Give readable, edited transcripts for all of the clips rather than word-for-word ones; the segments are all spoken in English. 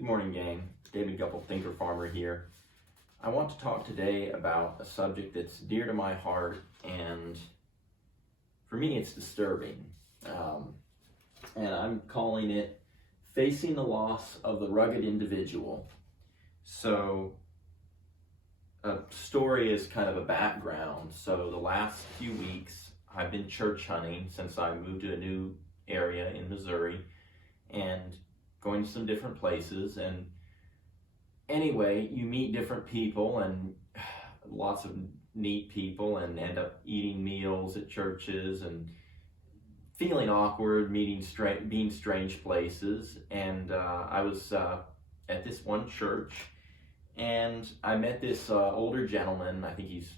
Good morning, gang. David Gupple, Thinker Farmer here. I want to talk today about a subject that's dear to my heart, and for me it's disturbing. And I'm calling it Facing the Loss of the Rugged Individual. So a story is kind of a background. So the last few weeks I've been church hunting since I moved to a new area in Missouri and going to some different places. And anyway, you meet different people and lots of neat people and end up eating meals at churches and feeling awkward, being strange places. And I was at this one church, and I met this older gentleman. I think he's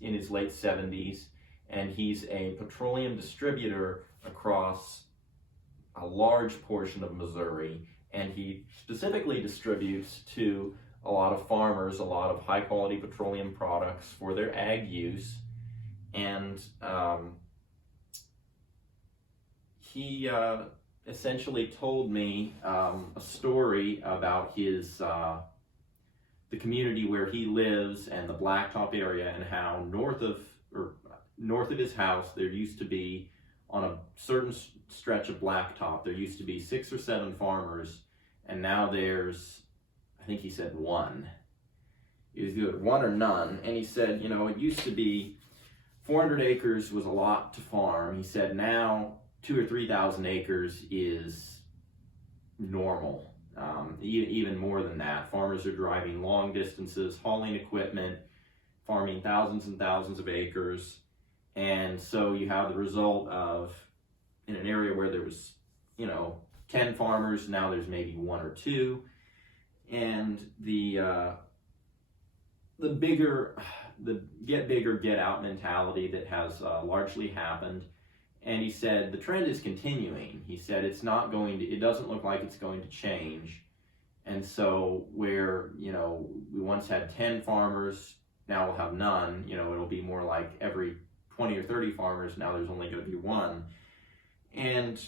in his late 70s, and he's a petroleum distributor across a large portion of Missouri, and he specifically distributes to a lot of farmers a lot of high quality petroleum products for their ag use. And he essentially told me a story about his the community where he lives and the Blacktop area, and how north of his house there used to be, on a certain stretch of blacktop, there used to be 6 or 7 farmers, and now there's, I think he said one. It was either one or none. And he said, it used to be 400 acres was a lot to farm. He said now 2,000 or 3,000 acres is normal. Even more than that. Farmers are driving long distances, hauling equipment, farming thousands and thousands of acres. And so you have the result of, in an area where there was, 10 farmers, now there's maybe 1 or 2. And the get bigger, get out mentality that has largely happened. And he said the trend is continuing. He said it doesn't look like it's going to change. And so where, we once had 10 farmers, now we'll have none. It'll be more like every 20 or 30 farmers, now there's only going to be 1. And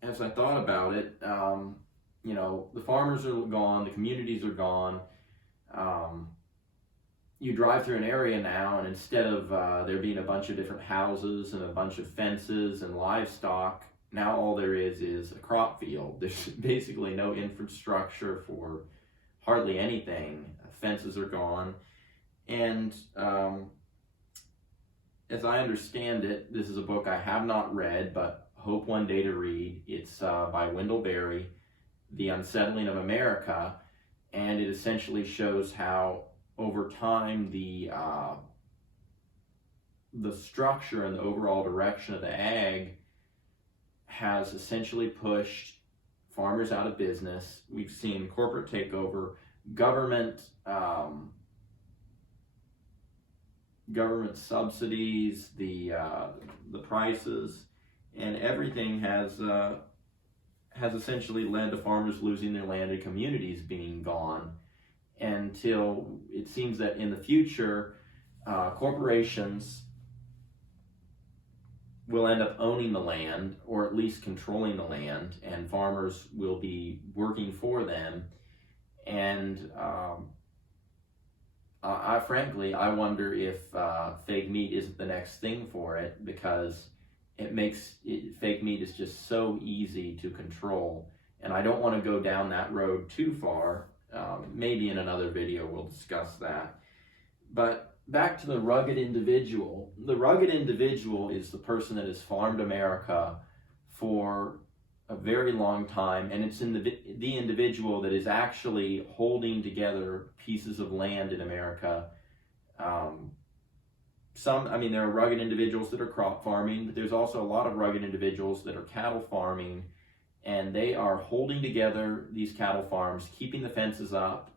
as I thought about it, the farmers are gone, the communities are gone. You drive through an area now, and instead of there being a bunch of different houses and a bunch of fences and livestock, now all there is a crop field. There's basically no infrastructure for hardly anything. Fences are gone. And as I understand it, this is a book I have not read, but hope one day to read. It's by Wendell Berry, The Unsettling of America, and it essentially shows how over time the structure and the overall direction of the ag has essentially pushed farmers out of business. We've seen corporate takeover, government subsidies, the prices, and everything has essentially led to farmers losing their land and communities being gone, until it seems that in the future corporations will end up owning the land, or at least controlling the land, and farmers will be working for them. And I wonder if fake meat isn't the next thing for it, because fake meat is just so easy to control. And I don't want to go down that road too far. Maybe in another video we'll discuss that. But back to the rugged individual. The rugged individual is the person that has farmed America for a very long time, and it's in the individual that is actually holding together pieces of land in America. There are rugged individuals that are crop farming, but there's also a lot of rugged individuals that are cattle farming, and they are holding together these cattle farms, keeping the fences up,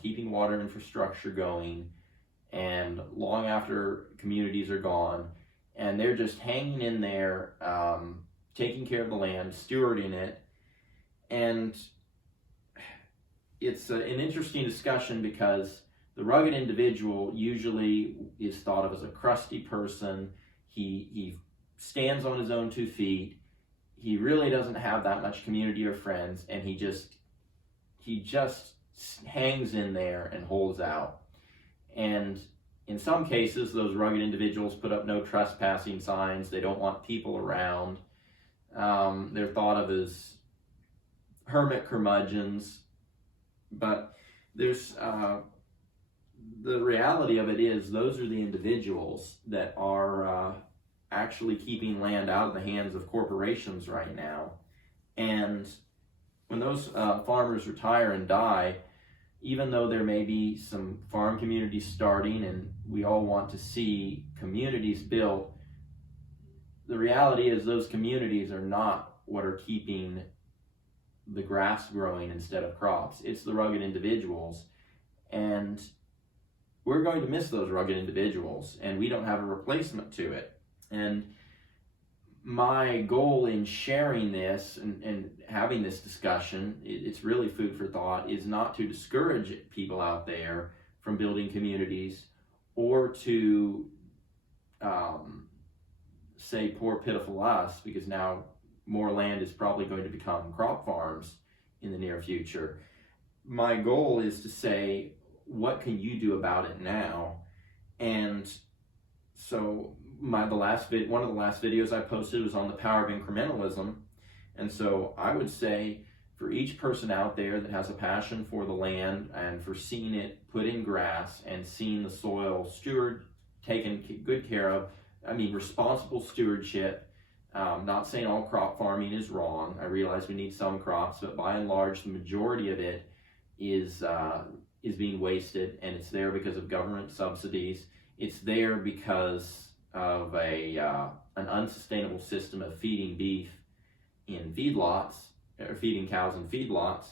keeping water infrastructure going, and long after communities are gone, and they're just hanging in there, taking care of the land, stewarding it. And it's an interesting discussion, because the rugged individual usually is thought of as a crusty person. He stands on his own 2 feet. He really doesn't have that much community or friends, and he just he just hangs in there and holds out. And in some cases, those rugged individuals put up no trespassing signs. They don't want people around. They're thought of as hermit curmudgeons. But there's the reality of it is those are the individuals that are actually keeping land out of the hands of corporations right now. And when those farmers retire and die, even though there may be some farm communities starting and we all want to see communities built, the reality is those communities are not what are keeping the grass growing instead of crops. It's the rugged individuals. And we're going to miss those rugged individuals, and we don't have a replacement to it. And my goal in sharing this and having this discussion, it's really food for thought, is not to discourage people out there from building communities or to say poor pitiful us, because now more land is probably going to become crop farms in the near future. My goal is to say, what can you do about it now? And so one of the last videos I posted was on the power of incrementalism. And so I would say for each person out there that has a passion for the land and for seeing it put in grass and seeing the soil taken good care of, responsible stewardship. Not saying all crop farming is wrong. I realize we need some crops, but by and large, the majority of it is being wasted, and it's there because of government subsidies. It's there because of an unsustainable system of feeding beef in feedlots, or feeding cows in feedlots.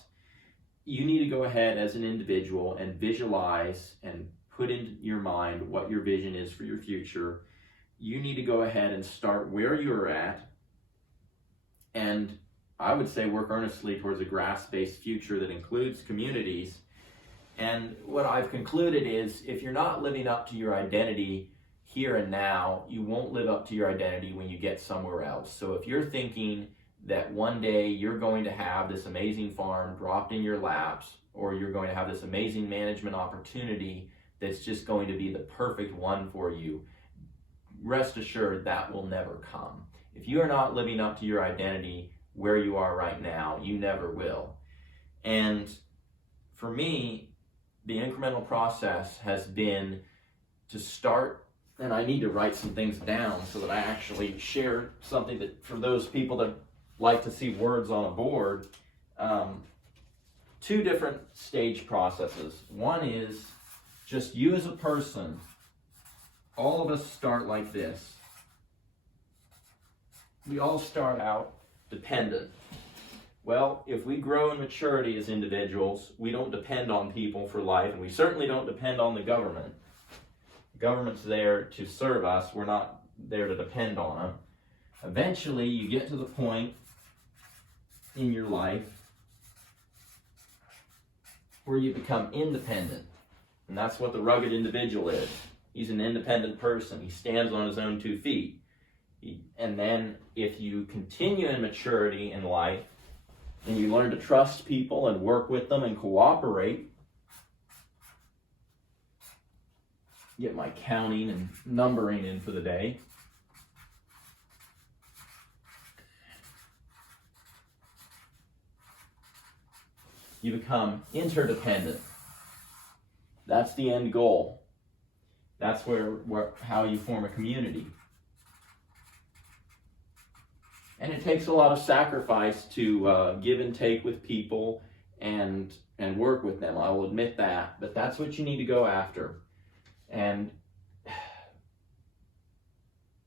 You need to go ahead as an individual and visualize and put into your mind what your vision is for your future. You need to go ahead and start where you're at, and I would say work earnestly towards a grass-based future that includes communities. And what I've concluded is, if you're not living up to your identity here and now, you won't live up to your identity when you get somewhere else. So if you're thinking that one day you're going to have this amazing farm dropped in your laps, or you're going to have this amazing management opportunity that's just going to be the perfect one for you, rest assured that will never come. If you are not living up to your identity where you are right now, you never will. And for me, the incremental process has been to start, and I need to write some things down so that I actually share something that, for those people that like to see words on a board, two different stage processes. One is just you as a person. All of us start like this. We all start out dependent. Well, if we grow in maturity as individuals, we don't depend on people for life, and we certainly don't depend on the government. The government's there to serve us. We're not there to depend on them. Eventually, you get to the point in your life where you become independent. And that's what the rugged individual is. He's an independent person. He stands on his own 2 feet. And then if you continue in maturity in life, and you learn to trust people and work with them and cooperate, get my counting and numbering in for the day. You become interdependent. That's the end goal. That's how you form a community. And it takes a lot of sacrifice to give and take with people and work with them. I will admit that. But that's what you need to go after. And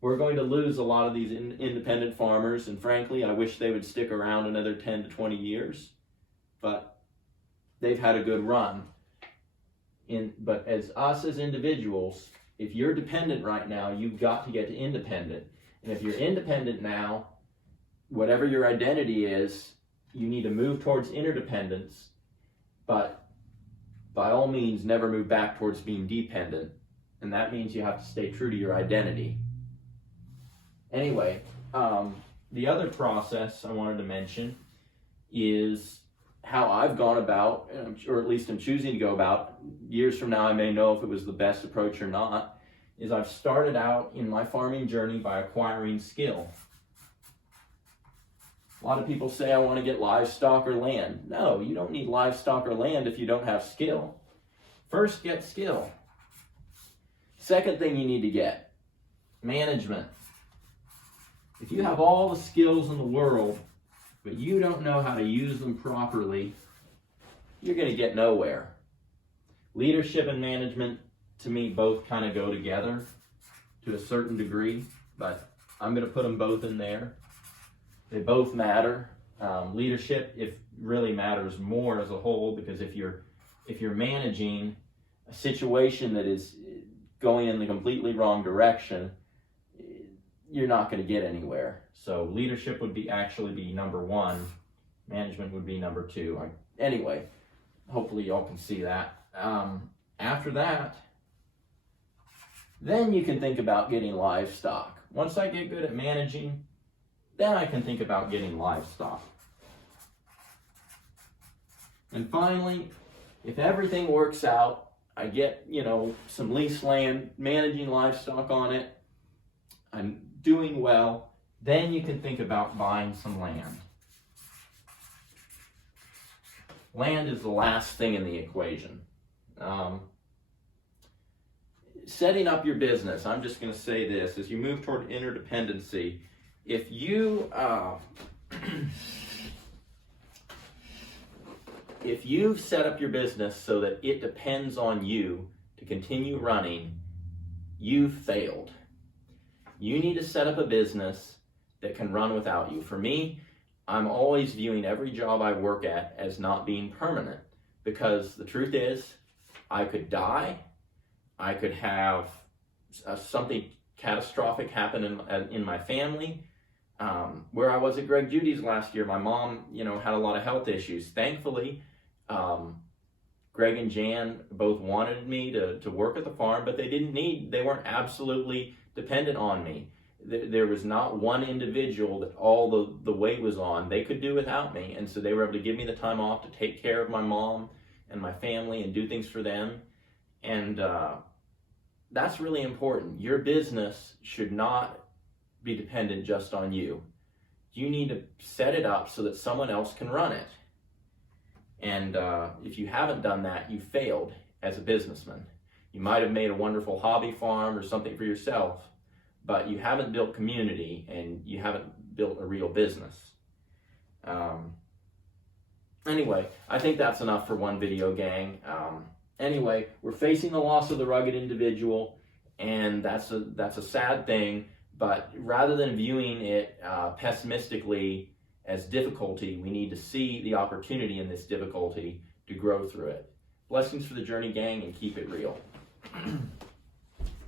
we're going to lose a lot of these independent farmers. And frankly, I wish they would stick around another 10 to 20 years. But they've had a good run. But as us as individuals, if you're dependent right now, you've got to get to independent. And if you're independent now, whatever your identity is, you need to move towards interdependence, but by all means, never move back towards being dependent. And that means you have to stay true to your identity. Anyway, the other process I wanted to mention is how I've gone about, or at least I'm choosing to go about, years from now I may know if it was the best approach or not, is I've started out in my farming journey by acquiring skill. A lot of people say, I want to get livestock or land. No, you don't need livestock or land if you don't have skill. First, get skill. Second thing you need to get, management. If you have all the skills in the world, but you don't know how to use them properly, you're going to get nowhere. Leadership and management, to me, both kind of go together to a certain degree, but I'm going to put them both in there. They both matter. Leadership, really matters more as a whole, because if you're managing a situation that is going in the completely wrong direction, you're not going to get anywhere. So leadership would actually be number one. Management would be number two. Anyway, hopefully y'all can see that. After that, then you can think about getting livestock. Once I get good at managing, then I can think about getting livestock. And finally, if everything works out, I get, some leased land, managing livestock on it, I'm doing well, then you can think about buying some land. Land is the last thing in the equation. Setting up your business, I'm just going to say this, as you move toward interdependency, if you if you've set up your business so that it depends on you to continue running, you've failed. You need to set up a business that can run without you. For me, I'm always viewing every job I work at as not being permanent, because the truth is, I could die, I could have something catastrophic happen in my family. Where I was at Greg Judy's last year, my mom, had a lot of health issues. Thankfully, Greg and Jan both wanted me to work at the farm, but they weren't absolutely dependent on me. There was not one individual that all the weight was on. They could do without me, and so they were able to give me the time off to take care of my mom and my family and do things for them. And that's really important. Your business should not be dependent just on you. You need to set it up so that someone else can run it. And if you haven't done that, you failed as a businessman. You might have made a wonderful hobby farm or something for yourself, but you haven't built community and you haven't built a real business. Anyway, I think that's enough for one video, gang. Anyway, we're facing the loss of the rugged individual, and that's a sad thing. But rather than viewing it pessimistically as difficulty, we need to see the opportunity in this difficulty to grow through it. Blessings for the journey, gang, and keep it real.